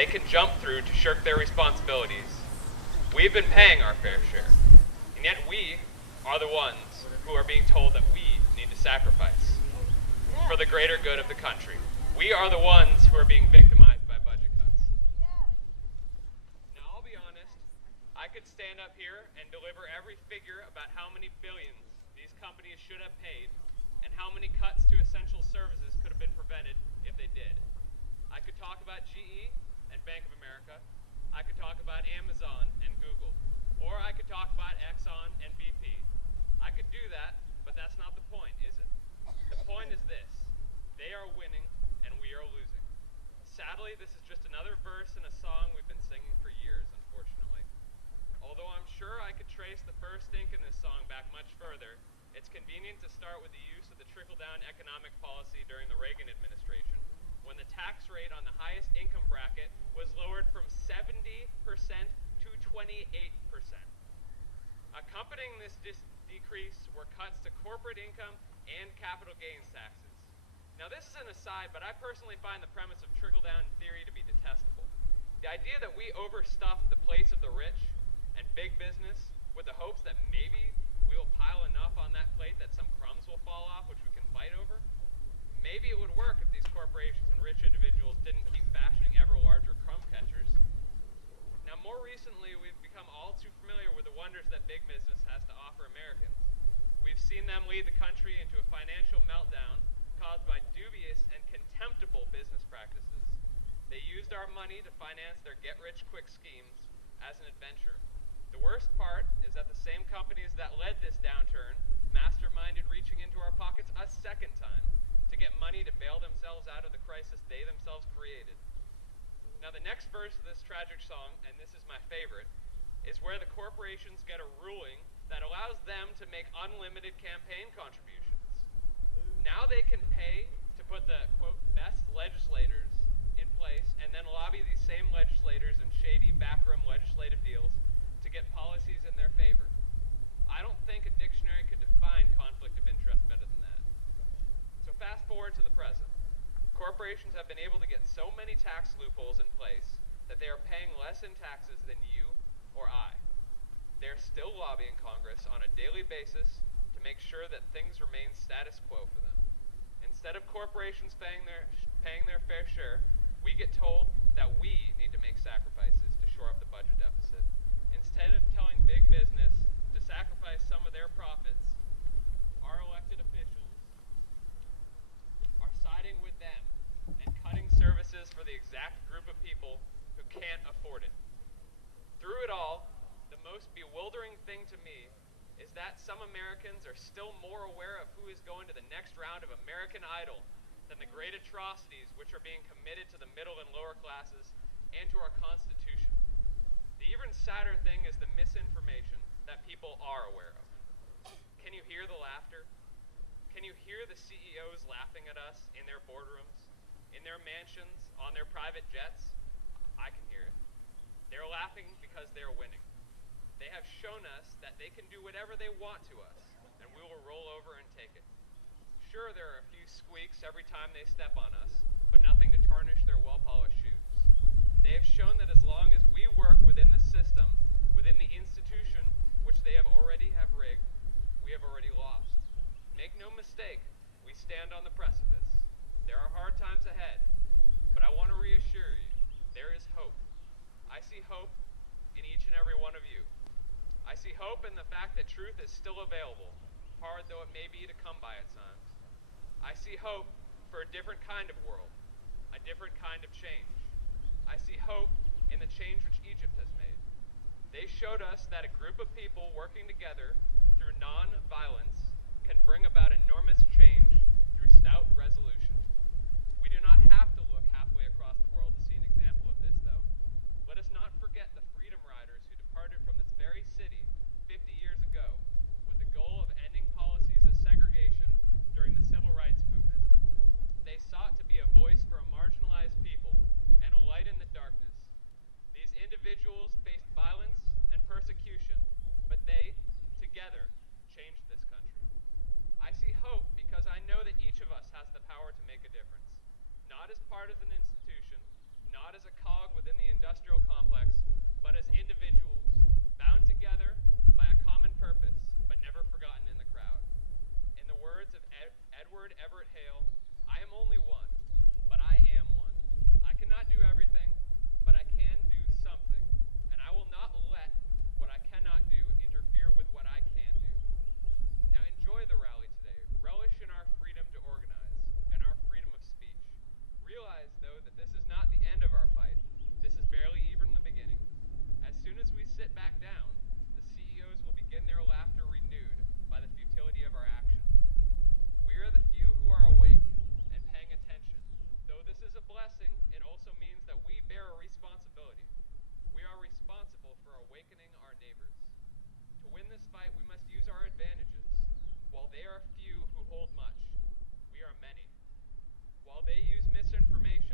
they can jump through to shirk their responsibilities. We've been paying our fair share, and yet we are the ones who are being told that we need to sacrifice for the greater good of the country. We are the ones who are being victimized by budget cuts. Now, I'll be honest, I could stand up here and deliver every figure about how many billions these companies should have paid and how many cuts to essential services could have been prevented if they did. I could talk about GE and Bank of America. I could talk about Amazon and Google. Or I could talk about Exxon and BP. I could do that, but that's not the point, is it? The point is this: they are winning and we are losing. Sadly, this is just another verse in a song we've been singing for years, unfortunately. Although I'm sure I could trace the first ink in this song back much further, it's convenient to start with the use of the trickle-down economic policy during the Reagan administration, when the tax rate on the highest income bracket was lowered from 70% to 28%. Accompanying this decrease were cuts to corporate income and capital gains taxes. Now, this is an aside, but I personally find the premise of trickle-down theory to be detestable. The idea that we overstuff the plates of the rich and big business with the hopes that maybe we will pile enough on that plate that some crumbs will fall off, which we can fight over. Maybe it would work if these corporations and rich individuals didn't keep fashioning ever larger crumb catchers. Now, more recently, we've become all too familiar with the wonders that big business has to offer Americans. We've seen them lead the country into a financial meltdown caused by dubious and contemptible business practices. They used our money to finance their get-rich-quick schemes as an adventure. The worst part is that the same companies that led this downturn masterminded reaching into our pockets a second time to get money to bail themselves out of the crisis they themselves created. Now, the next verse of this tragic song, and this is my favorite, is where the corporations get a ruling that allows them to make unlimited campaign contributions. Now they can pay to put the, quote, best legislators in place and then lobby these same legislators in shady backroom legislative deals to get policies in their favor. I don't think a dictionary could define conflict of interest better than that. So fast forward to the present. Corporations have been able to get so many tax loopholes in place that they are paying less in taxes than you or I. They're still lobbying Congress on a daily basis to make sure that things remain status quo for them. Instead of corporations paying their fair share, we get told that we need to make sacrifices to shore up the budget deficit. Instead of telling big business to sacrifice some of their profits, our elected officials are siding with them and cutting services for the exact group of people who can't afford it. Through it all, the most bewildering thing to me is that some Americans are still more aware of who is going to the next round of American Idol than the great atrocities which are being committed to the middle and lower classes and to our Constitution. The even sadder thing is the misinformation that people are aware of. Can you hear the laughter? Can you hear the CEOs laughing at us in their boardrooms, in their mansions, on their private jets? I can hear it. They're laughing because they're winning. They have shown us that they can do whatever they want to us, and we will roll over and take it. Sure, there are a few squeaks every time they step on us, but nothing to tarnish their well-polished shoes. They have shown that as long as we work within the system, within the institution which they have already rigged, we have already lost. Make no mistake, we stand on the precipice. There are hard times ahead, but I want to reassure you, there is hope. I see hope in each and every one of you. I see hope in the fact that truth is still available, hard though it may be to come by at times. I see hope for a different kind of world, a different kind of change. I see hope in the change which Egypt has made. They showed us that a group of people working together through non-violence can bring about enormous change through stout resolution. We do not have to look halfway across the world to see an example of this, though. Let us not forget the freedom riders who departed from this very city 50 years ago with the goal of ending policies of segregation during the Civil Rights Movement. They sought to be a voice for a marginalized people and a light in the darkness. These individuals faced violence and persecution, but they, together, changed this country. I see hope because I know that each of us has the power to make a difference, not as part of an institution, not as a cog within awakening our neighbors. To win this fight, we must use our advantages. While they are few who hold much, we are many. While they use misinformation